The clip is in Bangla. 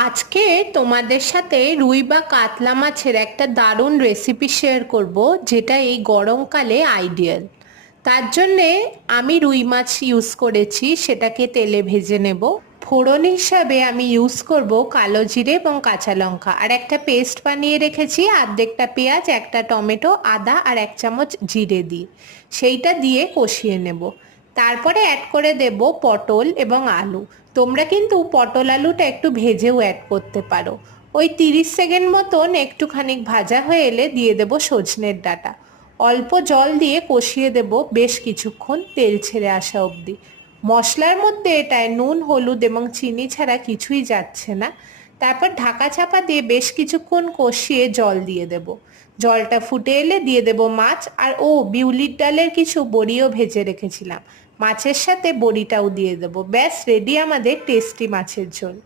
আজকে তোমাদের সাথে রুই বা কাতলা মাছের একটা দারুণ রেসিপি শেয়ার করব, যেটা এই গরমকালে আইডিয়াল। তার জন্যে আমি রুই মাছ ইউজ করেছি, সেটাকে তেলে ভেজে নেব। ফোড়ন হিসাবে আমি ইউজ করব কালো জিরে এবং কাঁচা লঙ্কা, আর একটা পেস্ট বানিয়ে রেখেছি অর্ধেকটা পেঁয়াজ, একটা টমেটো, আদা আর 1 চামচ জিরে দিয়ে সেইটা দিয়ে কষিয়ে নেব। তারপরে অ্যাড করে দেব পটল এবং আলু। তোমরা কিন্তু পটল আলুটা একটু ভেজেও অ্যাড করতে পারো। ওই 30 সেকেন্ড মতন একটুখানি ভাজা হয়ে এলে দিয়ে দেব সজনের ডাঁটা। অল্প জল দিয়ে কষিয়ে দেব বেশ কিছুক্ষণ, তেল ছেড়ে আসা অবধি। মশলার মধ্যে এটায় নুন, হলুদ এবং চিনি ছাড়া কিছুই যাচ্ছে না। তারপর ঢাকা চাপা দিয়ে বেশ কিছুক্ষণ কষিয়ে জল দিয়ে দেব। জলটা ফুটে এলে দিয়ে দেব মাছ, আর বিউলির ডালের কিছু বড়িও ভেজে রেখেছিলাম, মাছের সাথে বড়িটাও দিয়ে দেবো। ব্যাস রেডি আমাদের টেস্টি মাছের ঝোল।